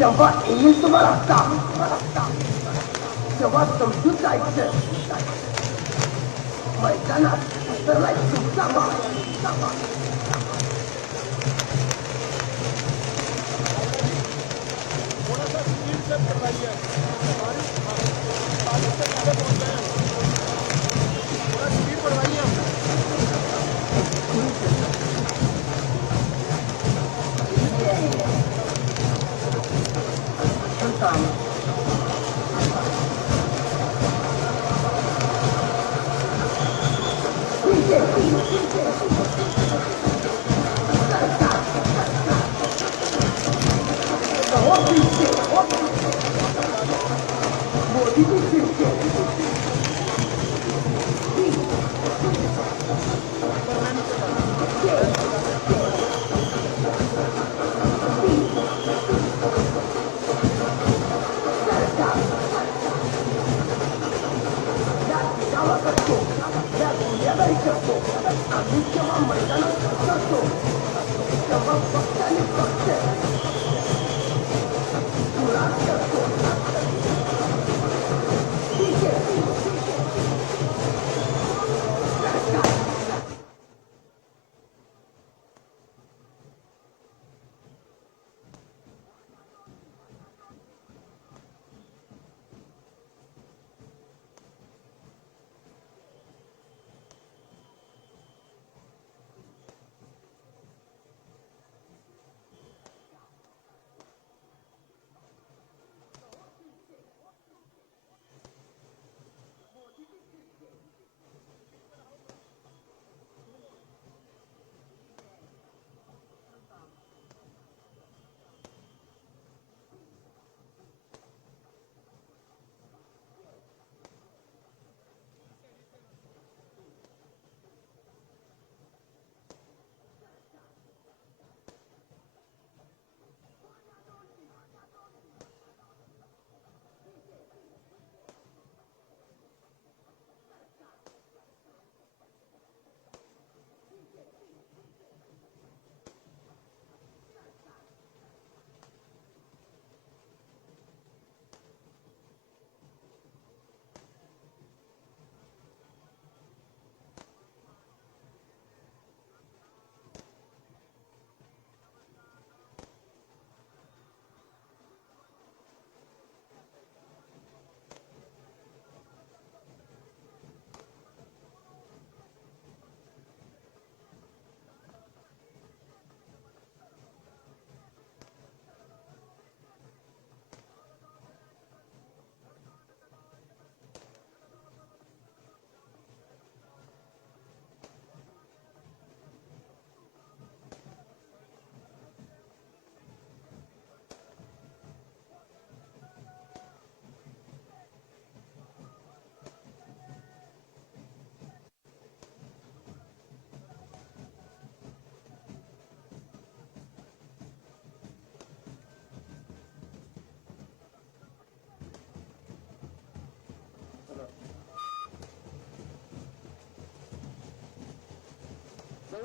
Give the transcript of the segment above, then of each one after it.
Coba ingin semerata, coba terjuta itu. Mereka terlalu sama. थोड़ा सा speed से करवाइए, बारिश से पहले पहुंच गए, थोड़ा स्पीड बढ़वाइए।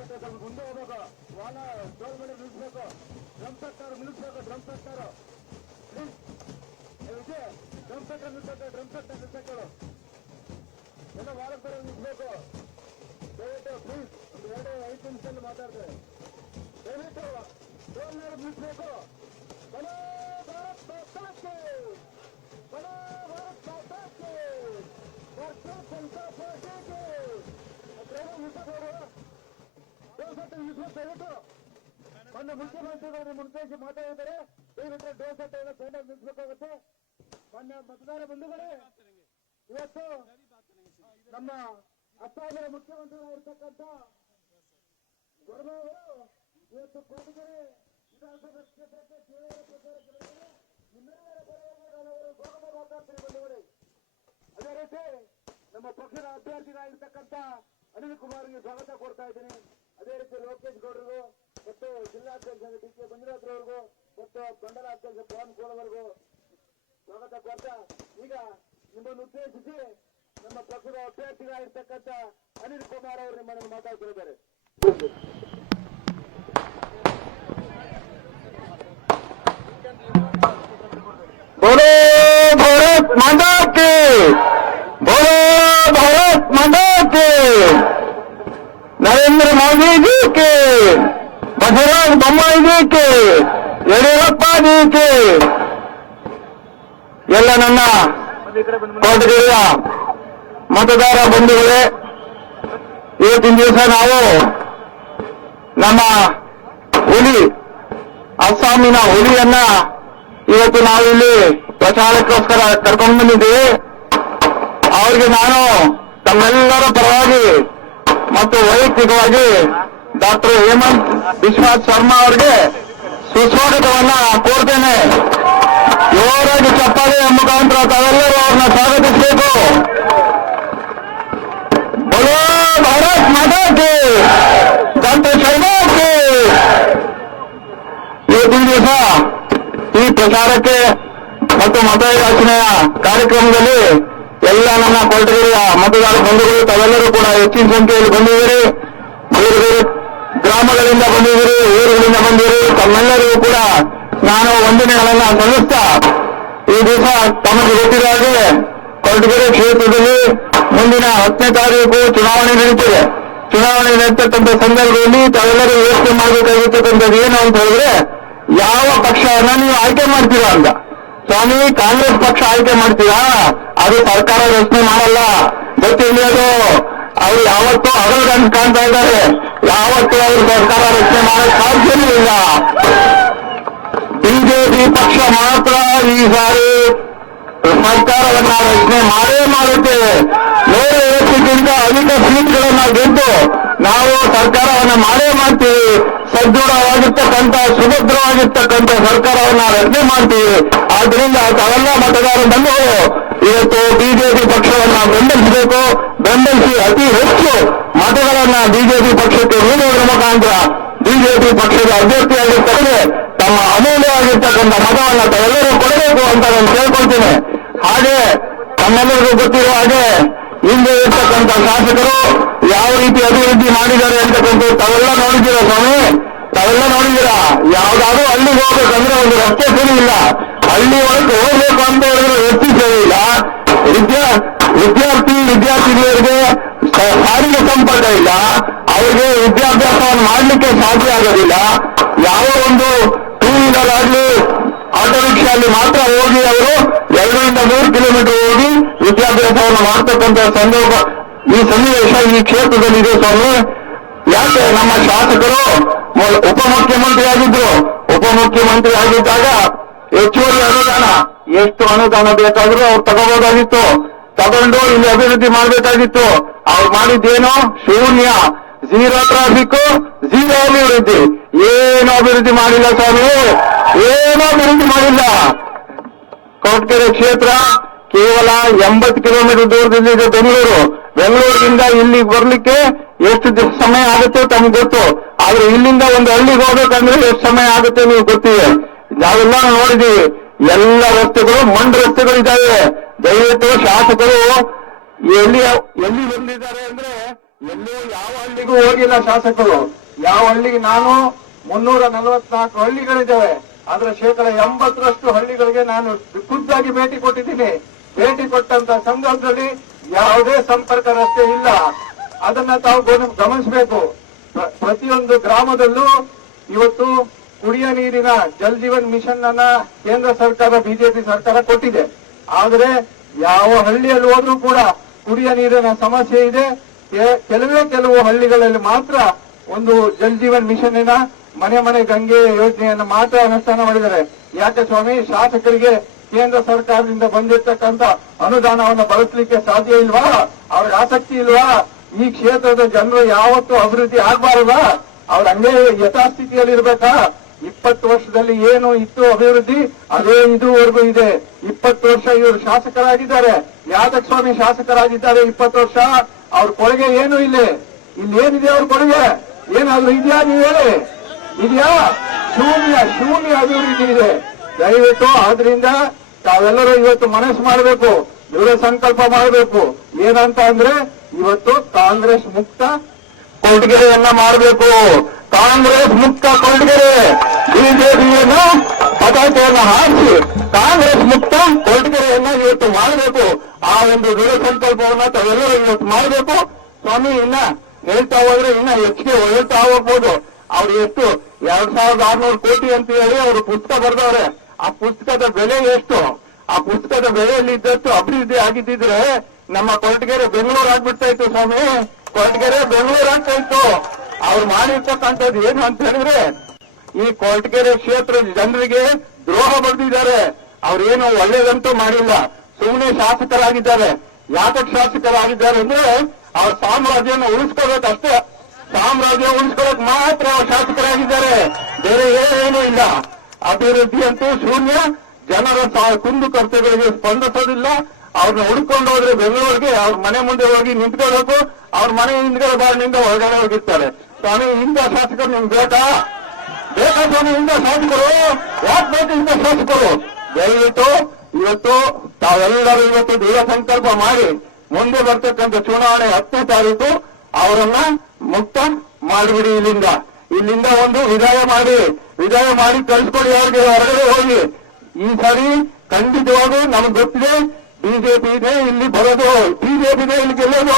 ಸ್ವಲ್ಪ ಮುಂದೆ ಹೋಗ್ಬೇಕು, ವಾಹನ ಟೋಲ್ ಮೇಲೆ ನಿಲ್ಲಿಸ್ಬೇಕು, ಡ್ರಮ್ ಸೆಕ್ಟರ್ ನಿಲ್ಲಿಸ್ಬೇಕು, drum sector Vijay drum sector ನಿಲ್ಲಿಸಕ್ಕೆ, ಡ್ರಮ್ ಸೆಕ್ಟರ್ ನಿಲ್ಲಿಸಕ್ಕೆ ಎಲ್ಲ ವಾಹನ ಕಡೆ ನಿಲ್ಲಿಸ್ಬೇಕು. ದಯವಿಟ್ಟು ಪ್ಲೀಸ್ ಒಂದು 2-5 ನಿಮಿಷದಲ್ಲಿ ಮಾತಾಡ್ತಾರೆ. ದಯವಿಟ್ಟು ಟೋಲ್ ಮೇಲೆ ನಿಲ್ಲಿಸ್ಬೇಕು. ಬಲೋ ಭಾರತ್ ಮಾತಾಕ್ಕೆ, ಬಲೋ ಭಾರತ್ ಮಾತಾಕ್ಕೆ, ಭಾರತೀಯ ಜನತಾ ಪಾರ್ಟಿಗೆ ಡ್ರೈವರ್ ನಿಲ್ಲಿಸಬಹುದು. ದಯವಿಟ್ಟು ಮೊನ್ನೆ ಮುಖ್ಯಮಂತ್ರಿಗಳು ಮುನ್ಸೇಶಿ ಮಾತಾಡಿದ್ದಾರೆ. ದಯವಿಟ್ಟು ಡೋರ್ ಸೆಟ್ ಎಲ್ಲ ಸೈಡಲ್ಲಿ ನಿಲ್ಲಿಸಬೇಕಾಗುತ್ತೆ. ಮೊನ್ನೆ ಮತದಾರ ಬಂಧುಗಳೇ, ಇವತ್ತು ನಮ್ಮ ಅಸ್ಸಾಮಿನ ಮುಖ್ಯಮಂತ್ರಿಗಳಿರ್ತಕ್ಕಂಥ ವರ್ಮಾ ಅವರು ಇವತ್ತು ಕೊಡಗಿರಿ ವಿಧಾನಸಭಾ ಕ್ಷೇತ್ರಕ್ಕೆ ನಿಮ್ಮೆಲ್ಲರ ಪರವಾಗಿ ಅವರು ಸ್ವಾಗತ ಮಾತಾಡ್ತಾರೆ ಬಂಧುಗಳೇ. ಅದೇ ರೀತಿ ನಮ್ಮ ಪಕ್ಷದ ಅಭ್ಯರ್ಥಿಗಳಾಗಿರ್ತಕ್ಕಂಥ ಅನಿಲ್ ಕುಮಾರ್ಗೆ ಸ್ವಾಗತ ಕೊಡ್ತಾ ಇದ್ದೀನಿ. ಅದೇ ರೀತಿ ಲೋಕೇಶ್ ಗೌಡರಿಗೂ ಮತ್ತು ಜಿಲ್ಲಾಧ್ಯಕ್ಷ ಡಿ.ಕೆ. ಮಂಜುನಾಥ್ರವರಿಗೂ ಮತ್ತು ಮಂಡಲ ಅಧ್ಯಕ್ಷ ಪವನ್ ಕೋಳವರೆಗೂ ಸ್ವಾಗತ ಕೊಡ್ತಾ, ಈಗ ನಿಮ್ಮನ್ನು ಉದ್ದೇಶಿಸಿ ನಮ್ಮ ಪಕ್ಷದ ಅಭ್ಯರ್ಥಿಗಳಾಗಿರ್ತಕ್ಕಂಥ ಅನಿಲ್ ಕುಮಾರ್ ಅವರು ನಿಮ್ಮನ್ನು ಮಾತಾಡ್ತಿದ್ದಾರೆ. बोलो भारत माता की, बोलो भारत माता की, नरेंद्र मोदी जी के, बसवराज बोम्माई जी के, ಯಡಿಯೂರಪ್ಪ जी के, ಎಲ್ಲ ನನ್ನ ಕೋಟಗಿರಿಯ ಮತದಾರ ಬಂಧುಗಳೇ, ಇವತ್ತಿನ ದಿವಸ ನಾವು ನಮ್ಮ ಹುಲಿ ಅಸ್ಸಾಮಿನ ಹುಲಿಯನ್ನ ಇವತ್ತು ನಾವು ಇಲ್ಲಿ ಪ್ರಚಾರಕ್ಕೋಸ್ಕರ ಕರ್ಕೊಂಡು ಬಂದಿದ್ದೀವಿ. ಅವರಿಗೆ ನಾನು ತಮ್ಮೆಲ್ಲರ ಪರವಾಗಿ ಮತ್ತು ವೈಯಕ್ತಿಕವಾಗಿ ಡಾಕ್ಟರ್ ಹೇಮಂತ್ ಬಿಶ್ವಾಸ್ ಶರ್ಮಾ ಅವರಿಗೆ ಸುಸ್ವಾಗತವನ್ನ ಕೋರ್ತೇನೆ. ಜೋರಾಗಿ ಚಪ್ಪಾಳೆ ಮುಖಾಂತರ ತಾವೆಲ್ಲರೂ ಅವ್ರನ್ನ ಸ್ವಾಗತಿಸಬೇಕು. बोलो भारत माता की, ಡಾಕ್ಟರ್ ಶರ್ಮಾ की. ಇವತ್ತಿನ ದಿವಸ ಈ ಪ್ರಚಾರಕ್ಕೆ ಮತ್ತು ಮತಯಾಚನೆಯ ಕಾರ್ಯಕ್ರಮದಲ್ಲಿ ಎಲ್ಲ ನನ್ನ ಕೊರಟಗೆರೆಯ ಮತದಾರ ಬಂಧುಗಳು ತಾವೆಲ್ಲರೂ ಕೂಡ ಹೆಚ್ಚಿನ ಸಂಖ್ಯೆಯಲ್ಲಿ ಬಂದಿದ್ದೀರಿ. ಬೇರೆ ಬೇರೆ ಗ್ರಾಮಗಳಿಂದ ಬಂದಿದ್ದೀರಿ, ಊರುಗಳಿಂದ ಬಂದಿದ್ದೀರಿ. ತಮ್ಮೆಲ್ಲರಿಗೂ ಕೂಡ ನಾನು ವಂದನೆಗಳನ್ನ ಸಲ್ಲಿಸ್ತಾ, ಈ ದಿವಸ ತಮಗೆ ಗೊತ್ತಿರೋ ಹಾಗೆ ಕೊರಟಗೆರೆ ಕ್ಷೇತ್ರದಲ್ಲಿ ಮುಂದಿನ 10ನೇ ತಾರೀಕು ಚುನಾವಣೆ ನಡೀತಿದೆ. ಚುನಾವಣೆ ನಡೀತಕ್ಕಂಥ ಸಂದರ್ಭದಲ್ಲಿ ತಾವೆಲ್ಲರೂ ಯೋಚನೆ ಮಾಡಬೇಕಾಗಿರ್ತಕ್ಕಂಥದ್ದು ಏನು ಅಂತ ಹೇಳಿದ್ರೆ, ಯಾವ ಪಕ್ಷವನ್ನ ನೀವು ಆಯ್ಕೆ ಮಾಡ್ತೀರಾ ಅಂತ. ಸ್ವಾಮಿ, ಕಾಂಗ್ರೆಸ್ ಪಕ್ಷ ಆಯ್ಕೆ ಮಾಡ್ತೀರಾ, ಅದು ಸರ್ಕಾರ ರಚನೆ ಮಾಡಲ್ಲ, ಗೊತ್ತಿರಲಿ. ಅವರು ಯಾವತ್ತೂ ಹಗಲು ಕಾಣ್ತಾ ಇದ್ದಾರೆ, ಯಾವತ್ತೂ ಅವರು ಸರ್ಕಾರ ರಚನೆ ಮಾಡಕ್ ಸಾಧ್ಯವೇ ಇಲ್ಲ. ಬಿಜೆಪಿ ಪಕ್ಷ ಮಾತ್ರ ಈ ಸಾರಿ ಸರ್ಕಾರವನ್ನ ರಚನೆ ಮಾಡೇ ಮಾಡುತ್ತೆ. 150ಕ್ಕಿಂತ ಅಧಿಕ ಸೀಟ್ಗಳನ್ನ ಗೆದ್ದು ನಾವು ಸರ್ಕಾರವನ್ನ ಮಾಡೇ ಮಾಡ್ತೀವಿ. ಸದೃಢವಾಗಿರ್ತಕ್ಕಂಥ ಸುಭದ್ರವಾಗಿರ್ತಕ್ಕಂಥ ಸರ್ಕಾರವನ್ನ ರಚನೆ ಮಾಡ್ತೀವಿ. ಆದ್ರಿಂದ ತಾವೆಲ್ಲ ಮತದಾರ ಬಂಧುಗಳು ಇವತ್ತು ಬಿಜೆಪಿ ಪಕ್ಷವನ್ನ ಬೆಂಬಲಿಸಬೇಕು. ಬೆಂಬಲಿಸಿ ಅತಿ ಹೆಚ್ಚು ಮತಗಳನ್ನ ಬಿಜೆಪಿ ಪಕ್ಷಕ್ಕೆ ನೀಡುವುದರ ಮುಖಾಂತರ ಬಿಜೆಪಿ ಪಕ್ಷದ ಅಭ್ಯರ್ಥಿಯಾಗಿ ತಡೆದು ತಮ್ಮ ಅಮೂಲ್ಯವಾಗಿರ್ತಕ್ಕಂಥ ಮತವನ್ನ ತಾವೆಲ್ಲರೂ ಕೊಡಬೇಕು ಅಂತ ನಾನು ಕೇಳ್ಕೊಳ್ತೀನಿ. ಹಾಗೆ ತಮ್ಮೆಲ್ಲರಿಗೂ ಗೊತ್ತಿರುವ ಹಾಗೆ ಹಿಂದೆ ಇರ್ತಕ್ಕಂಥ ಶಾಸಕರು ಯಾವ ರೀತಿ ಅಭಿವೃದ್ಧಿ ಮಾಡಿದ್ದಾರೆ ಅಂತಕ್ಕಂಥ ತಾವೆಲ್ಲ ನೋಡಿದ್ದೀರಾ ಸ್ವಾಮಿ, ತಾವೆಲ್ಲ ನೋಡಿದ್ದೀರಾ. ಯಾವ್ದಾದ್ರೂ ಹಳ್ಳಿಗೆ ಹೋಗ್ಬೇಕಂದ್ರೆ ಒಂದು ರಸ್ತೆ ಸರಿ ಇಲ್ಲ, ಹಳ್ಳಿ ಒಳಗೆ ಹೋಗ್ಬೇಕು ಅಂತ ಹೇಳಿದ್ರೆ ವ್ಯಕ್ತಿ ಸರಿ ಇಲ್ಲ. ವಿದ್ಯಾರ್ಥಿನಿಯರಿಗೆ ಸಾರಿಗೆ ಸಂಪರ್ಕ ಇಲ್ಲ, ಅವರಿಗೆ ವಿದ್ಯಾಭ್ಯಾಸವನ್ನು ಮಾಡಲಿಕ್ಕೆ ಸಾಧ್ಯ ಆಗೋದಿಲ್ಲ. ಯಾವ ಒಂದು ಟೂ ವೀಲರ್ ಆಗಲಿ ಆಟೋ ರಿಕ್ಷಾಲ್ಲಿ ಮಾತ್ರ ಹೋಗಿ ಅವರು 2ರಿಂದ 3 ಕಿಲೋಮೀಟರ್ ಹೋಗಿ ವಿದ್ಯಾಭ್ಯಾಸವನ್ನು ಮಾಡ್ತಕ್ಕಂಥ ಸಂದರ್ಭ ಈ ಸನ್ನಿವೇಶ ಈ ಕ್ಷೇತ್ರದಲ್ಲಿದೆ ಸ್ವಾಮಿ. ಯಾಕೆ ನಮ್ಮ ಶಾಸಕರು ಉಪಮುಖ್ಯಮಂತ್ರಿ ಆಗಿದ್ರು, ಉಪಮುಖ್ಯಮಂತ್ರಿ ಆಗಿದ್ದಾಗ ಹೆಚ್ಚುವರಿ ಅನುದಾನ, ಎಷ್ಟು ಅನುದಾನ ಬೇಕಾದ್ರೂ ಅವ್ರು ತಗೋಬಹುದಾಗಿತ್ತು, ತಗೊಂಡು ಇಲ್ಲಿ ಅಭಿವೃದ್ಧಿ ಮಾಡಬೇಕಾಗಿತ್ತು. ಅವ್ರು ಮಾಡಿದ್ದೇನು? ಶೂನ್ಯ, 0 ಟ್ರಾಫಿಕ್, 0 ಅಭಿವೃದ್ಧಿ. ಏನು ಅಭಿವೃದ್ಧಿ ಮಾಡಿಲ್ಲ ಸ್ವಾಮಿ, ಏನೂ ಅಭಿವೃದ್ಧಿ ಮಾಡಿಲ್ಲ. ಕೊರಟಗೆರೆ ಕ್ಷೇತ್ರ ಕೇವಲ 80 ಕಿಲೋಮೀಟರ್ ದೂರದಲ್ಲಿದೆ ಬೆಂಗಳೂರು. ಬೆಂಗಳೂರಿನಿಂದ ಇಲ್ಲಿಗೆ ಬರ್ಲಿಕ್ಕೆ ಎಷ್ಟು ಸಮಯ ಆಗುತ್ತೆ ತಮ್ಗೆ ಗೊತ್ತು. ಆದ್ರೆ ಇಲ್ಲಿಂದ ಒಂದು ಹಳ್ಳಿಗೆ ಹೋಗ್ಬೇಕಂದ್ರೆ ಎಷ್ಟು ಸಮಯ ಆಗುತ್ತೆ ನೀವು ಗೊತ್ತಿದೆ. ನಾವೆಲ್ಲ ನೋಡಿದ್ದೀವಿ, ಎಲ್ಲ ರಸ್ತೆಗಳು ಮಣ್ಣು ರಸ್ತೆಗಳಿದ್ದಾವೆ. ದಯವಿಟ್ಟು ಶಾಸಕರು ಎಲ್ಲಿ ಬಂದಿದ್ದಾರೆ ಅಂದ್ರೆ ಎಲ್ಲೂ ಯಾವ ಹಳ್ಳಿಗೂ ಹೋಗಿಲ್ಲ ಶಾಸಕರು. ಯಾವ ಹಳ್ಳಿಗೆ ನಾನು 344 ಹಳ್ಳಿಗಳಿದ್ದಾವೆ, ಆದ್ರೆ 80% ಹಳ್ಳಿಗಳಿಗೆ ನಾನು ಖುದ್ದಾಗಿ ಭೇಟಿ ಕೊಟ್ಟಿದ್ದೀನಿ. ಭೇಟಿ ಕೊಟ್ಟಂತ ಸಂದರ್ಭದಲ್ಲಿ ಯಾವುದೇ ಸಂಪರ್ಕ ರಸ್ತೆ ಇಲ್ಲ. ಅದನ್ನ ತಾವು ಗಮನಿಸಬೇಕು. ಪ್ರತಿಯೊಂದು ಗ್ರಾಮದಲ್ಲೂ ಇವತ್ತು ಕುಡಿಯ ನೀರಿನ ಜಲ್ ಜೀವನ್ ಮಿಷನ್ ಅನ್ನ ಕೇಂದ್ರ ಸರ್ಕಾರ ಬಿಜೆಪಿ ಸರ್ಕಾರ ಕೊಟ್ಟಿದೆ. ಆದ್ರೆ ಯಾವ ಹಳ್ಳಿಯಲ್ಲಿ ಹೋದ್ರೂ ಕೂಡ ಕುಡಿಯ ನೀರಿನ ಸಮಸ್ಯೆ ಇದೆ. ಕೆಲವು ಹಳ್ಳಿಗಳಲ್ಲಿ ಮಾತ್ರ ಒಂದು ಜಲ್ ಜೀವನ್ ಮಿಷನ್ನಿನ ಮನೆ ಮನೆ ಗಂಗೆ ಯೋಜನೆಯನ್ನು ಮಾತ್ರ ಅನುಷ್ಠಾನ ಮಾಡಿದ್ದಾರೆ. ಯಾಕೆ ಸ್ವಾಮಿ, ಶಾಸಕರಿಗೆ ಕೇಂದ್ರ ಸರ್ಕಾರದಿಂದ ಬಂದಿರತಕ್ಕಂತ ಅನುದಾನವನ್ನು ಬಳಸಲಿಕ್ಕೆ ಸಾಧ್ಯ ಇಲ್ವಾ? ಅವ್ರಿಗೆ ಆಸಕ್ತಿ ಇಲ್ವಾ? ಈ ಕ್ಷೇತ್ರದ ಜನರು ಯಾವತ್ತೂ ಅಭಿವೃದ್ಧಿ ಆಗ್ಬಾರದಾ? ಅವ್ರ ಹಂಗೆ ಯಥಾಸ್ಥಿತಿಯಲ್ಲಿ ಇರ್ಬೇಕಾ? 20 ವರ್ಷದಲ್ಲಿ ಏನು ಇತ್ತು ಅಭಿವೃದ್ಧಿ, ಅದೇ ಇದುವರೆಗೂ ಇದೆ. 20 ವರ್ಷ ಇವರು ಶಾಸಕರಾಗಿದ್ದಾರೆ. ಯಾದಕ್ ಸ್ವಾಮಿ ಶಾಸಕರಾಗಿದ್ದಾರೆ 20 ವರ್ಷ. ಅವ್ರ ಕೊಡುಗೆ ಏನು ಇಲ್ಲಿ ಏನಿದೆ ಅವ್ರ ಕೊಡುಗೆ ಏನಾದ್ರೂ ಇದೆಯಾ? ನೀವು ಹೇಳಿ, ಇದೆಯಾ? ಶೂನ್ಯ ಅಭಿವೃದ್ಧಿ ಇದೆ. ದಯವಿಟ್ಟು ಆದ್ರಿಂದ ತಾವೆಲ್ಲರೂ ಇವತ್ತು ಮನಸ್ಸು ಮಾಡಬೇಕು, ದೃಢ ಸಂಕಲ್ಪ ಮಾಡಬೇಕು. ಏನಂತ ಅಂದ್ರೆ ಇವತ್ತು ಕಾಂಗ್ರೆಸ್ ಮುಕ್ತ ಕೊರಟಗೆರೆಯನ್ನ ಮಾಡಬೇಕು. ಕಾಂಗ್ರೆಸ್ ಮುಕ್ತ ಕೊರಟಗೆರೆ, ಬಿಜೆಪಿಯನ್ನು ಪತಾಕೆಯನ್ನು ಹಾರಿಸಿ ಕಾಂಗ್ರೆಸ್ ಮುಕ್ತ ಕೊರಟಗೆರೆಯನ್ನ ಇವತ್ತು ಮಾಡಬೇಕು. ಆ ಒಂದು ದೃಢ ಸಂಕಲ್ಪವನ್ನ ತಾವೆಲ್ಲರೂ ಇವತ್ತು ಮಾಡಬೇಕು. ಸ್ವಾಮಿ ಇನ್ನ ಹೇಳ್ತಾ ಹೋದ್ರೆ ಇನ್ನ ಹೆಚ್ಚಿಗೆ ಹೇಳ್ತಾ ಹೋಗ್ಬೋದು. ಅವ್ರು ಎಷ್ಟು 2600 ಕೋಟಿ ಅಂತ ಹೇಳಿ ಅವರು ಪುಸ್ತಕ ಬರೆದವ್ರೆ. ಆ ಪುಸ್ತಕದ ಬೆಲೆ ಎಷ್ಟು? ಆ ಪುಸ್ತಕದ ಬೆಲೆಯಲ್ಲಿ ಇದ್ದಷ್ಟು ಅಭಿವೃದ್ಧಿ ಆಗಿದ್ದಿದ್ರೆ ನಮ್ಮ ಕೊರಟಗೆರೆ ಬೆಂಗಳೂರು ಆಗ್ಬಿಡ್ತಾ ಇತ್ತು ಸ್ವಾಮಿ. ಕೊರಟಗೆರೆ ಬೆಂಗಳೂರು ಆಗ್ತಾ ಇತ್ತು. ಅವ್ರು ಮಾಡಿರ್ತಕ್ಕಂಥದ್ದು ಏನು ಅಂತ ಹೇಳಿದ್ರೆ ಈ ಕೊರಟಗೆರೆ ಕ್ಷೇತ್ರದ ಜನರಿಗೆ ದ್ರೋಹ ಬರೆದಿದ್ದಾರೆ. ಅವ್ರೇನು ಒಳ್ಳೇದಂತೂ ಮಾಡಿಲ್ಲ, ಸುಮ್ಮನೆ ಶಾಸಕರಾಗಿದ್ದಾರೆ. ಯಾತಕ್ಕೆ ಶಾಸಕರಾಗಿದ್ದಾರೆ ಅಂದ್ರೆ ಅವ್ರ ಸಾಮ್ರಾಜ್ಯನ ಉಳಿಸ್ಕೋಬೇಕಷ್ಟೇ. ಸಾಮ್ರಾಜ್ಯ ಉಳಿಸ್ಕೊಳ್ಳೋಕೆ ಮಾತ್ರ ಅವ್ರು ಶಾಸಕರಾಗಿದ್ದಾರೆ, ಬೇರೆ ಏನೂ ಇಲ್ಲ. ಅಭಿವೃದ್ಧಿ ಅಂತೂ ಶೂನ್ಯ. ಜನರ ಕುಂದು ಕರ್ತವ್ಯಗಳಿಗೆ ಸ್ಪಂದಿಸೋದಿಲ್ಲ. ಅವ್ರನ್ನ ಹುಡ್ಕೊಂಡು ಹೋದ್ರೆ ಬೆಂಗಳೂರಿಗೆ ಅವ್ರ ಮನೆ ಮುಂದೆ ಹೋಗಿ ನಿಂತ್ಕೋಬೇಕು. ಅವ್ರ ಮನೆ ಹಿಂದ್ಗಡೆ ಬಾಳಿನಿಂದ ಹೊರಗಡೆ ಹೋಗಿರ್ತಾರೆ. ಸ್ವಾಮಿ ಇಂಥ ಶಾಸಕರು ನಿಮ್ಗೆ ಬೇಕಾ ಸ್ವಾಮಿ? ಇಂಥ ಶಾಸಕರು ಯಾಕೆ ಬೇಕು? ಇಂಥ ಶಾಸಕರು ದಯವಿಟ್ಟು ಇವತ್ತು ತಾವೆಲ್ಲರೂ ಇವತ್ತು ದೃಢ ಸಂಕಲ್ಪ ಮಾಡಿ ಮುಂದೆ ಬರ್ತಕ್ಕಂಥ ಚುನಾವಣೆ 10ನೇ ತಾರೀಕು ಅವರನ್ನ ಮುಕ್ತ ಮಾಡಿಬಿಡಿ. ಇಲ್ಲಿಂದ ಒಂದು ವಿದಾಯ ಮಾಡಿ ಕಳಿಸ್ಕೊಡಿ ಅವ್ರಿಗೆ ಹೊರಗಡೆ ಹೋಗಿ. ಈ ಸಾರಿ ಖಂಡಿತವಾಗೂ ನಮ್ಗೆ ಗೊತ್ತಿದೆ ಬಿಜೆಪಿ ಇದೆ ಇಲ್ಲಿ ಬರೋದು, ಬಿಜೆಪಿನೇ ಇಲ್ಲಿ ಗೆಲ್ಲೋದು.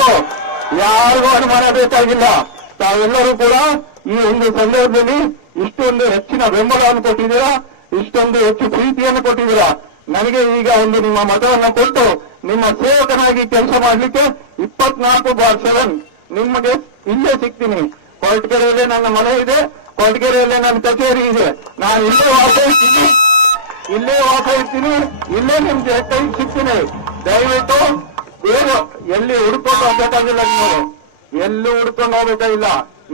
ಯಾರಿಗೂ ಅನುಮಾನ ಬೇಕಾಗಿಲ್ಲ. ತಾವೆಲ್ಲರೂ ಕೂಡ ಈ ಒಂದು ಸಂದರ್ಭದಲ್ಲಿ ಇಷ್ಟೊಂದು ಹೆಚ್ಚಿನ ಬೆಂಬಲವನ್ನು ಕೊಟ್ಟಿದ್ದೀರಾ, ಇಷ್ಟೊಂದು ಹೆಚ್ಚು ಪ್ರೀತಿಯನ್ನು ಕೊಟ್ಟಿದ್ದೀರಾ. ನನಗೆ ಈಗ ಒಂದು ನಿಮ್ಮ ಮತವನ್ನು ಕೊಟ್ಟು ನಿಮ್ಮ ಸೇವಕನಾಗಿ ಕೆಲಸ ಮಾಡಲಿಕ್ಕೆ 24/7 ನಿಮಗೆ ಇಲ್ಲೇ ಸಿಗ್ತೀನಿ. ಕೊರಟಗೆರೆಯಲ್ಲೇ ನನ್ನ ಮನೆ ಇದೆ, ಕೊರಟಗೆರೆಯಲ್ಲೇ ನನ್ನ ಕಚೇರಿ ಇದೆ. ನಾನು ಇಲ್ಲೇ ವಾಸ ಇರ್ತೀನಿ, ಇಲ್ಲೇ ನಿಮ್ಗೆ ಕೈ ಸಿಗ್ತೀನಿ. ದಯವಿಟ್ಟು ಬೇರೆ ಎಲ್ಲಿ ಹುಡ್ಕೊಂಡು ಹೋಗ್ಬೇಕಾಗಿಲ್ಲ. ನೀವು ಎಲ್ಲೂ ಹುಡ್ಕೊಂಡು ಹೋಗ್ಬೇಕಾಗಿಲ್ಲ,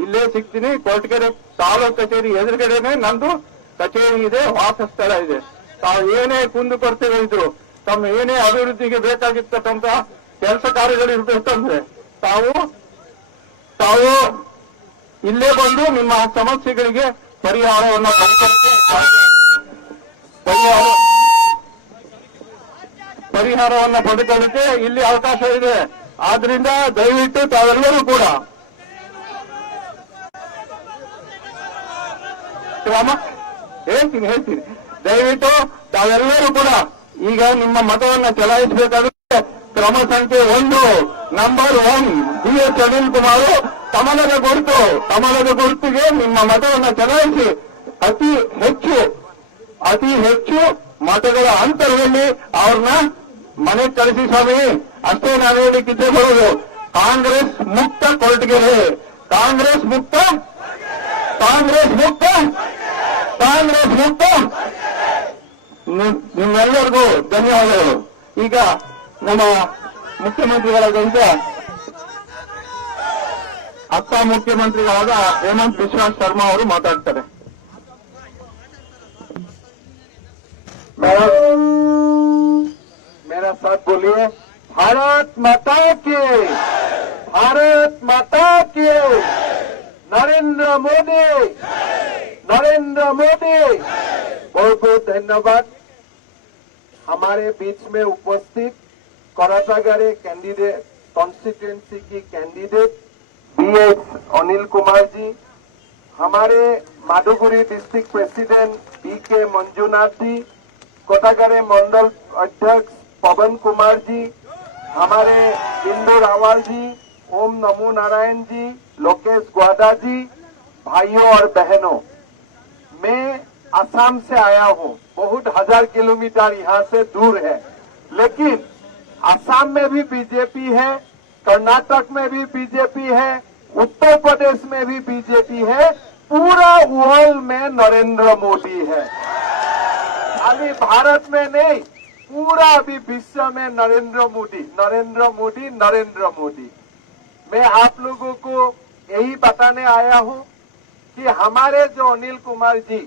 ಇಲ್ಲೇ ಸಿಗ್ತೀನಿ. ಕೊರಟಗೆರೆ ತಾಲೂಕು ಕಚೇರಿ ಎದುರುಗಡೆನೆ ನಂದು ಕಚೇರಿ ಇದೆ, ವಾಸ ಸ್ಥಳ ಇದೆ. ತಾವು ಏನೇ ಕುಂದು ಕೊರತೆಗಳು ಇದ್ರು, ತಮ್ಮ ಏನೇ ಅಭಿವೃದ್ಧಿಗೆ ಬೇಕಾಗಿರ್ತಕ್ಕಂಥ ಕೆಲಸ ಕಾರ್ಯಗಳು ಇರ್ಬೇಕಂದ್ರೆ ತಾವು ಇಲ್ಲೇ ಬಂದು ನಿಮ್ಮ ಸಮಸ್ಯೆಗಳಿಗೆ ಪರಿಹಾರವನ್ನ ಪಡೆದುಕೊಳ್ಳಿಕ್ಕೆ ಇಲ್ಲಿ ಅವಕಾಶ ಇದೆ. ಆದ್ರಿಂದ ದಯವಿಟ್ಟು ತಾವೆಲ್ಲರೂ ಕೂಡ ಹೇಳ್ತೀನಿ ದಯವಿಟ್ಟು ತಾವೆಲ್ಲರೂ ಕೂಡ ಈಗ ನಿಮ್ಮ ಮತವನ್ನ ಚಲಾಯಿಸಬೇಕಾದ್ರೆ ಕ್ರಮ ಸಂಖ್ಯೆ 1 ನಂಬರ್ 1 BS ಅನಿಲ್ ಕುಮಾರ್ ಕಮಲದ ಗುರುತಿಗೆ ನಿಮ್ಮ ಮತವನ್ನ ಚಲಾಯಿಸಿ ಅತಿ ಹೆಚ್ಚು ಮತಗಳ ಅಂತರದಲ್ಲಿ ಅವ್ರನ್ನ ಮನೆಗೆ ಕಳಿಸಿ ಸ್ವಾಮಿ. ಅಷ್ಟೇ ನಾವು ಹೇಳಿಕ್ಕಿದ್ದೆ ಬರೋದು. ಕಾಂಗ್ರೆಸ್ ಮುಕ್ತ ಕೊರಟಗೆರೆ, ಕಾಂಗ್ರೆಸ್ ಮುಕ್ತ. ನಿಮ್ಮೆಲ್ಲರಿಗೂ ಧನ್ಯವಾದಗಳು. ಈಗ ನಮ್ಮ ಮುಖ್ಯಮಂತ್ರಿಗಳಾದಂತ ಅಕ್ಕ ಮುಖ್ಯಮಂತ್ರಿಗಳಾದ ಹೇಮಂತ್ ಬಿಶ್ವಾ ಶರ್ಮಾ ಅವರು ಮಾತಾಡ್ತಾರೆ. मेरा साथ बोलिए, भारत माता की, नरेंद्र मोदी, बहुत बहुत धन्यवाद। हमारे बीच में उपस्थित कोराटागढ़ कैंडिडेट कॉन्स्टिट्यूएंसी की कैंडिडेट BS अनिल कुमार जी, हमारे माधुगुरी डिस्ट्रिक्ट प्रेसिडेंट BK मंजुनाथ जी, कोटागढ़ मंडल अध्यक्ष पवन कुमार जी, हमारे इंदु रावल जी, ओम नमो नारायण जी, लोकेश ग्वादा जी, भाइयों और बहनों, मैं असम से आया हूँ। बहुत 1000 किलोमीटर यहाँ से दूर है, लेकिन असम में भी बीजेपी है, कर्नाटक में भी बीजेपी है, उत्तर प्रदेश में भी बीजेपी है, पूरा वर्ल्ड में नरेंद्र मोदी है। अभी भारत में नहीं, पूरा अभी विश्व में नरेंद्र मोदी। मैं आप लोगों को यही बताने आया हूँ कि हमारे जो अनिल कुमार जी,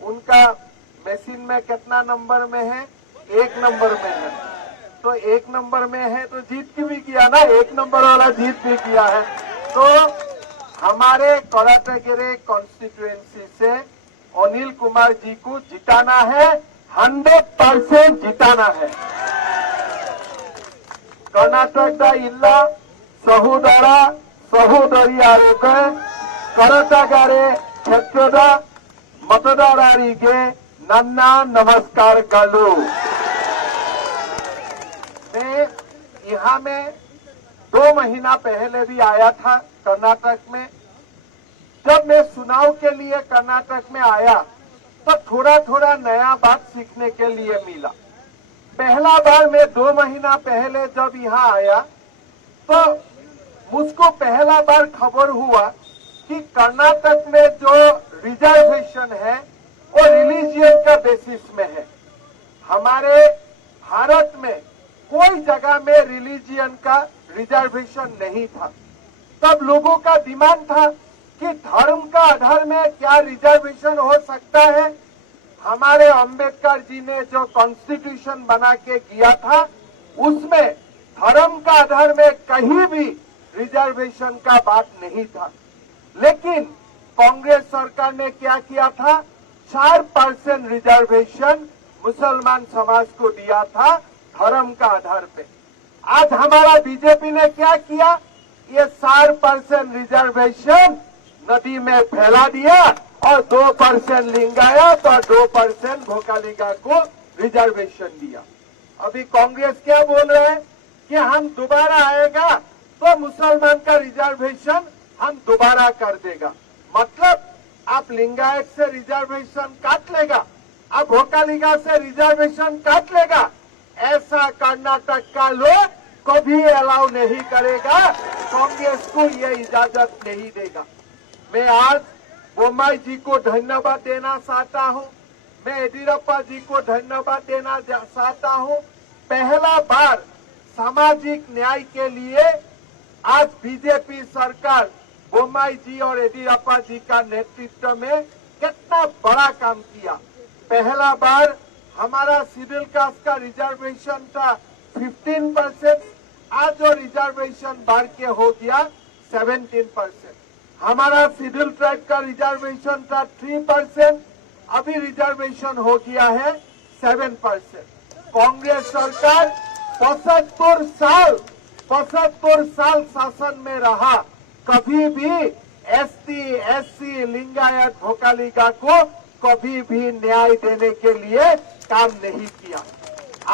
उनका मशीन में कितना नंबर में है? 1 नंबर में है। तो 1 नंबर में है तो जीत भी किया ना, 1 नंबर वाला जीत भी किया है। तो हमारे कोराटागढ़ कॉन्स्टिट्यूएंसी से अनिल कुमार जी को जिताना है, 100% जिताना है। कर्नाटक ಇಲ್ಲ ಸಹೋದರಿಯರಿಗೆ ಕೊರಟಗೆರೆ ಕ್ಷೇತ್ರದ ಮತದಾರರಿಗೆ नन्ना नमस्कार कालू। मैं यहाँ में 2 महीना पहले भी आया था कर्नाटक में। जब मैं चुनाव के लिए कर्नाटक में आया तो थोड़ा थोड़ा नया बात सीखने के लिए मिला। पहला बार मैं 2 महीना पहले जब यहाँ आया तो मुझको पहला बार खबर हुआ कि कर्नाटक में जो रिजर्वेशन है वो रिलीजियन का बेसिस में है। हमारे भारत में कोई जगह में रिलीजियन का रिजर्वेशन नहीं था। तब लोगों का डिमांड था कि धर्म का आधार में क्या रिजर्वेशन हो सकता है। हमारे अंबेडकर जी ने जो कॉन्स्टिट्यूशन बना के किया था उसमें धर्म का आधार में कहीं भी रिजर्वेशन का बात नहीं था। लेकिन कांग्रेस सरकार ने क्या किया था, 4% रिजर्वेशन मुसलमान समाज को दिया था धर्म का आधार पे। आज हमारा बीजेपी ने क्या किया, ये 4% रिजर्वेशन नदी में फैला दिया और 2% लिंगायत और 2% भोकालिगा को रिजर्वेशन दिया। अभी कांग्रेस क्या बोल रहे हैं कि हम दोबारा आएगा तो मुसलमान का रिजर्वेशन हम दोबारा कर देगा। मतलब आप लिंगायत से रिजर्वेशन काट लेगा, आप भोकालिगा से रिजर्वेशन काट लेगा। ऐसा कर्नाटक का लोग कभी अलाउ नहीं करेगा, कांग्रेस को ये इजाजत नहीं देगा। मैं आज बोम्मई जी को धन्यवाद देना चाहता हूँ, मैं येदियुरप्पा जी को धन्यवाद देना चाहता हूँ। पहला बार सामाजिक न्याय के लिए आज बीजेपी सरकार बोम्मई जी और येदियुरप्पा जी का नेतृत्व में कितना बड़ा काम किया। पहला बार हमारा शेड्यूल कास्ट का रिजर्वेशन था 15%, आज जो रिजर्वेशन बढ़ के हो गया 17%। हमारा शेड्यूल ट्राइब का रिजर्वेशन था 3%, अभी रिजर्वेशन हो गया है 7%। कांग्रेस सरकार 75 साल शासन में रहा, कभी भी एसटी, एससी, लिंगायत, भोकालिगा को कभी भी न्याय देने के लिए काम नहीं किया।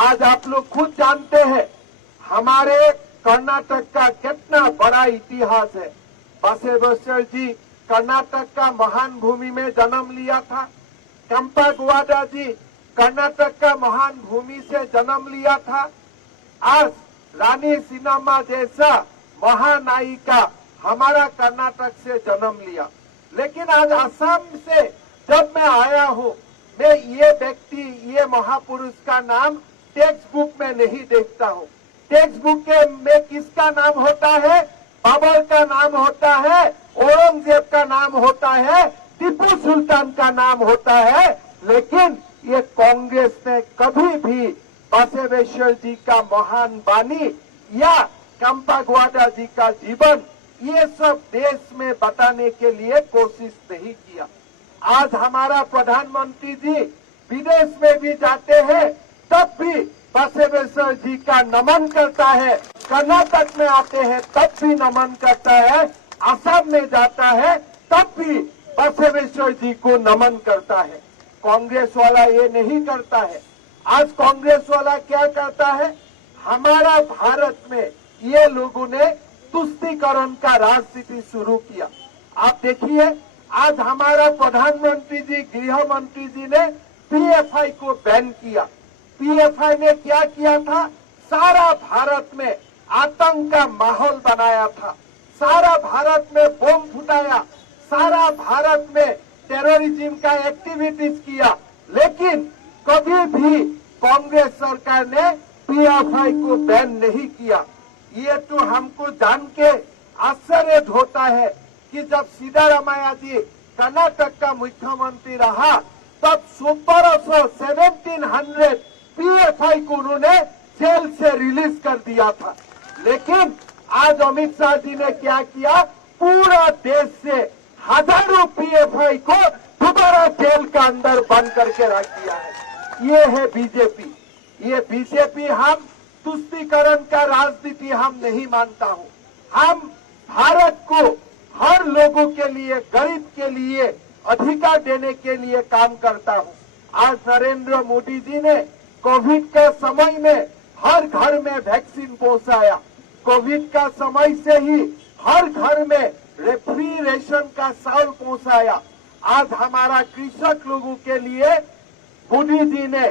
आज आप लोग खुद जानते हैं हमारे कर्नाटक का कितना बड़ा इतिहास है। बसवेश्वर जी कर्नाटक का महान भूमि में जन्म लिया था। केम्पेगौड़ा जी कर्नाटक का महान भूमि से जन्म लिया था। आज रानी सिन्नाम्मा जैसा महानायिका हमारा कर्नाटक से जन्म लिया। लेकिन आज असम से जब मैं आया हूँ, मैं ये व्यक्ति, ये महापुरुष का नाम टेक्स्ट बुक में नहीं देखता हूँ। टेक्स्ट बुक में किसका नाम होता है, बाबर का नाम होता है, औरंगजेब का नाम होता है, टीपू सुल्तान का नाम होता है। लेकिन ये कांग्रेस ने कभी भी बसवेश्वर जी का महान वाणी या केम्पेगौड़ा जी का जीवन ये सब देश में बताने के लिए कोशिश नहीं किया। आज हमारा प्रधानमंत्री जी विदेश में भी जाते हैं तब भी बसवेश्वर जी का नमन करता है। कर्नाटक में आते हैं तब भी नमन करता है, असम में जाता है तब भी बसवेश्वर जी को नमन करता है। कांग्रेस वाला ये नहीं करता है। आज कांग्रेस वाला क्या करता है, हमारा भारत में ये लोगों ने तुष्टीकरण का राजनीति शुरू किया। आप देखिए आज हमारा प्रधानमंत्री जी, गृह मंत्री जी ने पीएफआई को बैन किया। पीएफआई ने क्या किया था, सारा भारत में आतंक का माहौल बनाया था, सारा भारत में बम फुटाया, सारा भारत में टेररिज्म का एक्टिविटीज किया। लेकिन कभी भी कांग्रेस सरकार ने पीएफआई को बैन नहीं किया। ये तो हमको जान के आश्चर्य होता है कि जब सिद्धारामैया जी कर्नाटक का मुख्यमंत्री रहा तब 1700 पीएफआई को उन्होंने जेल से रिलीज कर दिया था। लेकिन आज अमित शाह जी ने क्या किया, पूरा देश से हजारों पीएफआई को दोबारा जेल का अंदर बंद करके रख दिया है। ये है बीजेपी। ये बीजेपी हम तुष्टीकरण का राजनीति हम नहीं मानता हूँ। हम भारत को हर लोगों के लिए, गरीब के लिए अधिकार देने के लिए काम करता हूँ। आज नरेंद्र मोदी जी ने कोविड के समय में हर घर में वैक्सीन पहुंचाया। कोविड का समय से ही हर घर में रेफ्रिजरेशन का चावल पहुंचाया। आज हमारा कृषक लोगों के लिए मोदी जी ने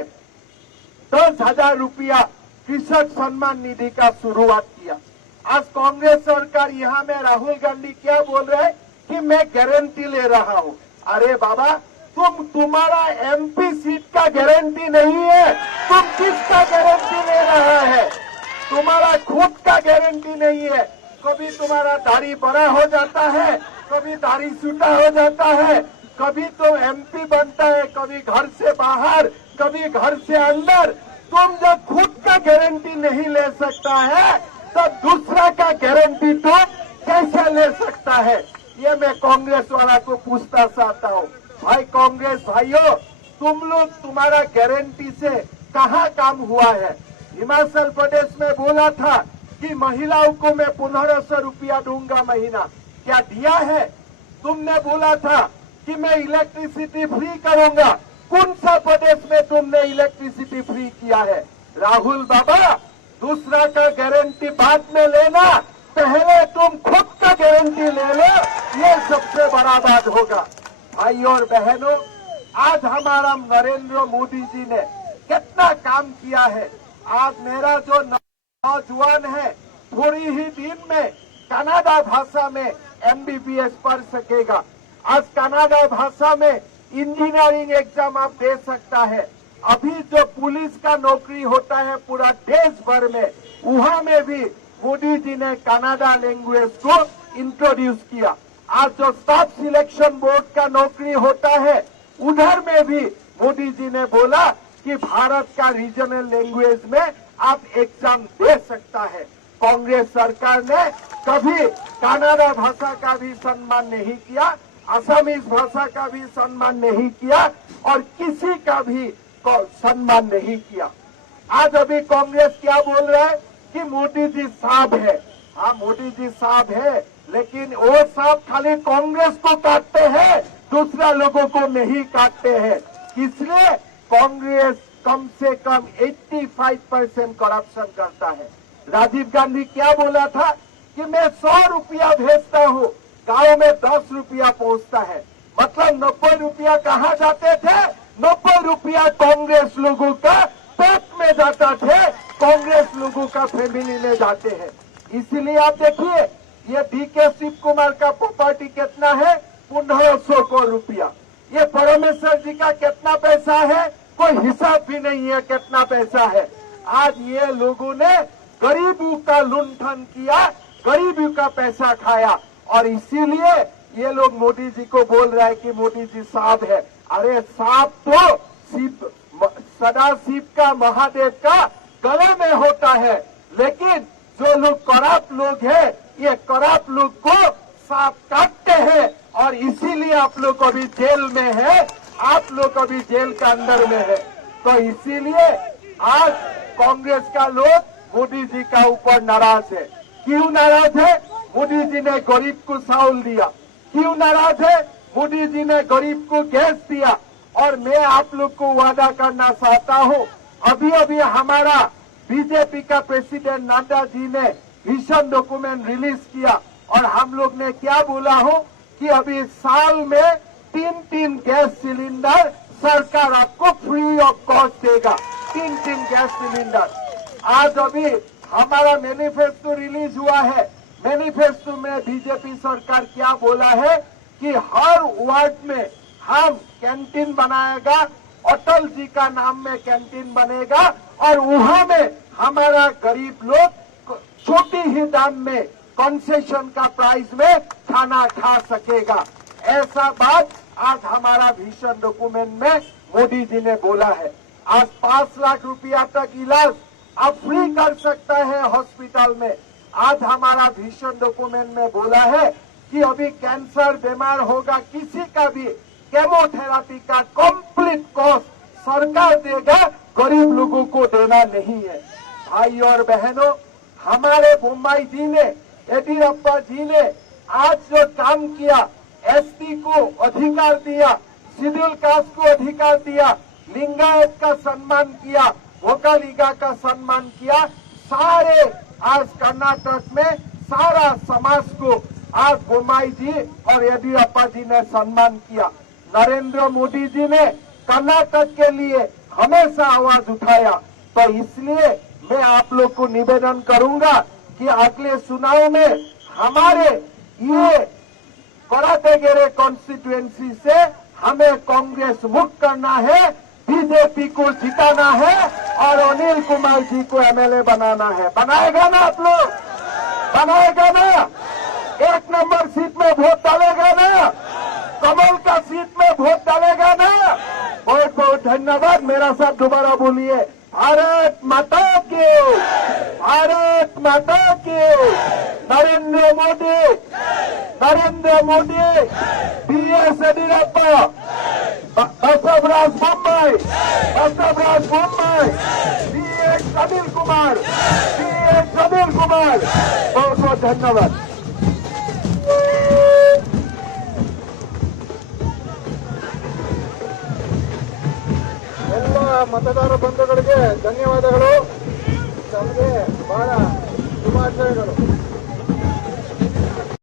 10,000 रुपया कृषक सम्मान निधि का शुरुआत किया। आज कांग्रेस सरकार यहाँ में राहुल गांधी क्या बोल रहे हैं कि मैं गारंटी ले रहा हूँ। अरे बाबा, तुम्हारा एमपी सीट का गारंटी नहीं है, तुम किसका गारंटी ले रहा है? तुम्हारा खुद का गारंटी नहीं है। कभी तुम्हारा दाढ़ी बड़ा हो जाता है, कभी दाढ़ी छूटा हो जाता है, कभी तो एमपी बनता है, कभी घर से बाहर, कभी घर से अंदर। तुम जब खुद का गारंटी नहीं ले सकता है तब दूसरा का गारंटी तो कैसे ले सकता है? ये मैं कांग्रेस वाला को पूछना चाहता हूँ। भाई कांग्रेस भाइयों, तुम लोग तुम्हारा गारंटी से कहाँ काम हुआ है? हिमाचल प्रदेश में बोला था कि महिलाओं को मैं 1500 रुपया दूंगा महीना, क्या दिया है? तुमने बोला था कि मैं इलेक्ट्रिसिटी फ्री करूंगा, कौन सा प्रदेश में तुमने इलेक्ट्रिसिटी फ्री किया है? राहुल बाबा, दूसरा का गारंटी बाद में लेना, पहले तुम खुद का गारंटी ले लो, ये सबसे बड़ा बात होगा। भाई और बहनों, आज हमारा नरेंद्र मोदी जी ने कितना काम किया है। आज मेरा जो नौजवान है थोड़ी ही दिन में कनाडा भाषा में एमबीबीएस पढ़ सकेगा। आज कनाडा भाषा में इंजीनियरिंग एग्जाम आप दे सकता है। अभी जो पुलिस का नौकरी होता है पूरा देश भर में, वहाँ में भी मोदी जी ने कनाडा लैंग्वेज को इंट्रोड्यूस किया। आज जो स्टाफ सिलेक्शन बोर्ड का नौकरी होता है, उधर में भी मोदी जी ने बोला कि भारत का रीजनल लैंग्वेज में आप एग्जाम दे सकता है। कांग्रेस सरकार ने कभी कनाडा भाषा का भी सम्मान नहीं किया, असमीज भाषा का भी सम्मान नहीं किया और किसी का भी सम्मान नहीं किया। आज अभी कांग्रेस क्या बोल रहा है कि मोदी जी सांप है। हाँ, मोदी जी सांप है, लेकिन वो सांप खाली कांग्रेस को काटते हैं, दूसरा लोगों को नहीं काटते हैं। इसलिए कांग्रेस कम से कम 85% करप्शन करता है। राजीव गांधी क्या बोला था कि मैं 100 रुपया भेजता हूँ, गांव में 10 रुपया पहुँचता है। मतलब 90 रुपया कहाँ जाते थे? 90 रुपया कांग्रेस लोगों का पेट में जाता थे, कांग्रेस लोगों का फैमिली में जाते हैं। इसीलिए आप देखिए, ये डीके शिव कुमार का प्रॉपर्टी कितना है? 1500 रुपया। ये परमेश्वर जी का कितना पैसा है? कोई हिसाब भी नहीं है कितना पैसा है। आज ये लोगों ने गरीबों का लुंठन किया, गरीबों का पैसा खाया और इसीलिए ये लोग मोदी जी को बोल रहा है कि मोदी जी सांप है। अरे सांप तो शिव, सदा शिव का, महादेव का गले में होता है, लेकिन जो लोग करप्ट लोग हैं, ये करप्ट लोग को सांप काटते हैं और इसीलिए आप लोग अभी जेल में है, आप लोग अभी जेल के अंदर में है। तो इसीलिए आज कांग्रेस का लोग मोदी जी का ऊपर नाराज है। क्यों नाराज है? मोदी जी ने गरीब को चावल दिया। क्यों नाराज है? मोदी जी ने गरीब को गैस दिया। और मैं आप लोग को वादा करना चाहता हूँ, अभी अभी हमारा बीजेपी का प्रेसिडेंट नड्डा जी ने विजन डॉक्यूमेंट रिलीज किया और हम लोग ने क्या बोला हो कि अभी साल में 3 गैस सिलेंडर सरकार आपको फ्री ऑफ कॉस्ट देगा। 3 गैस सिलेंडर। आज अभी हमारा मैनिफेस्टो रिलीज हुआ है। मैनिफेस्टो में बीजेपी सरकार क्या बोला है कि हर वार्ड में हम कैंटीन बनाएगा, अटल जी का नाम में कैंटीन बनेगा और वहाँ में हमारा गरीब लोग छोटी ही दाम में कंसेशन का प्राइस में खाना खा सकेगा। ऐसा बात आज हमारा विजन डॉक्यूमेंट में मोदी जी ने बोला है। आज 5 लाख रुपया तक इलाज अब फ्री कर सकता है हॉस्पिटल में। आज हमारा विजन डॉक्यूमेंट में बोला है कि अभी कैंसर बीमार होगा किसी का भी, केमोथेरापी का कंप्लीट कॉस्ट सरकार देगा, गरीब लोगों को देना नहीं है। भाई और बहनों, हमारे मुंबई जी ने, येदियुरप्पा जी ने आज जो काम किया, एसटी को अधिकार दिया, शेड्यूल कास्ट को अधिकार दिया, लिंगायत का सम्मान किया, वोकालिगा का सम्मान किया। सारे आज कर्नाटक में सारा समाज को आज बोम्माई जी और येदियुरप्पा जी ने सम्मान किया। नरेंद्र मोदी जी ने कर्नाटक के लिए हमेशा आवाज उठाया। तो इसलिए मैं आप लोग को निवेदन करूंगा कि अगले चुनाव में हमारे ये कोराटेगेरे कॉन्स्टिट्यूएंसी से हमें कांग्रेस मुक्त करना है, बीजेपी को जिताना है और अनिल कुमार जी को एमएलए बनाना है। बनाएगा ना आप लोग? बनाएगा ना? 1 नंबर सीट में वोट डालेगा ना? कमल का सीट में वोट डालेगा ना? बहुत बहुत धन्यवाद। मेरा साथ दोबारा बोलिए, भारत माता की, भारत माता की। Narendra Modi, Narendra Modi, B S Yediyurappa, Basavaraj Bommai, Basavaraj Bommai, C S Anil Kumar, C S Anil Kumar. बहुत बहुत धन्यवाद। ಎಲ್ಲ ಮತದಾರ ಬಂಧುಗಳಿಗೆ ಧನ್ಯವಾದಗಳು. ತಮಗೆ ಬಹಳ ಶುಭಾಶಯಗಳು.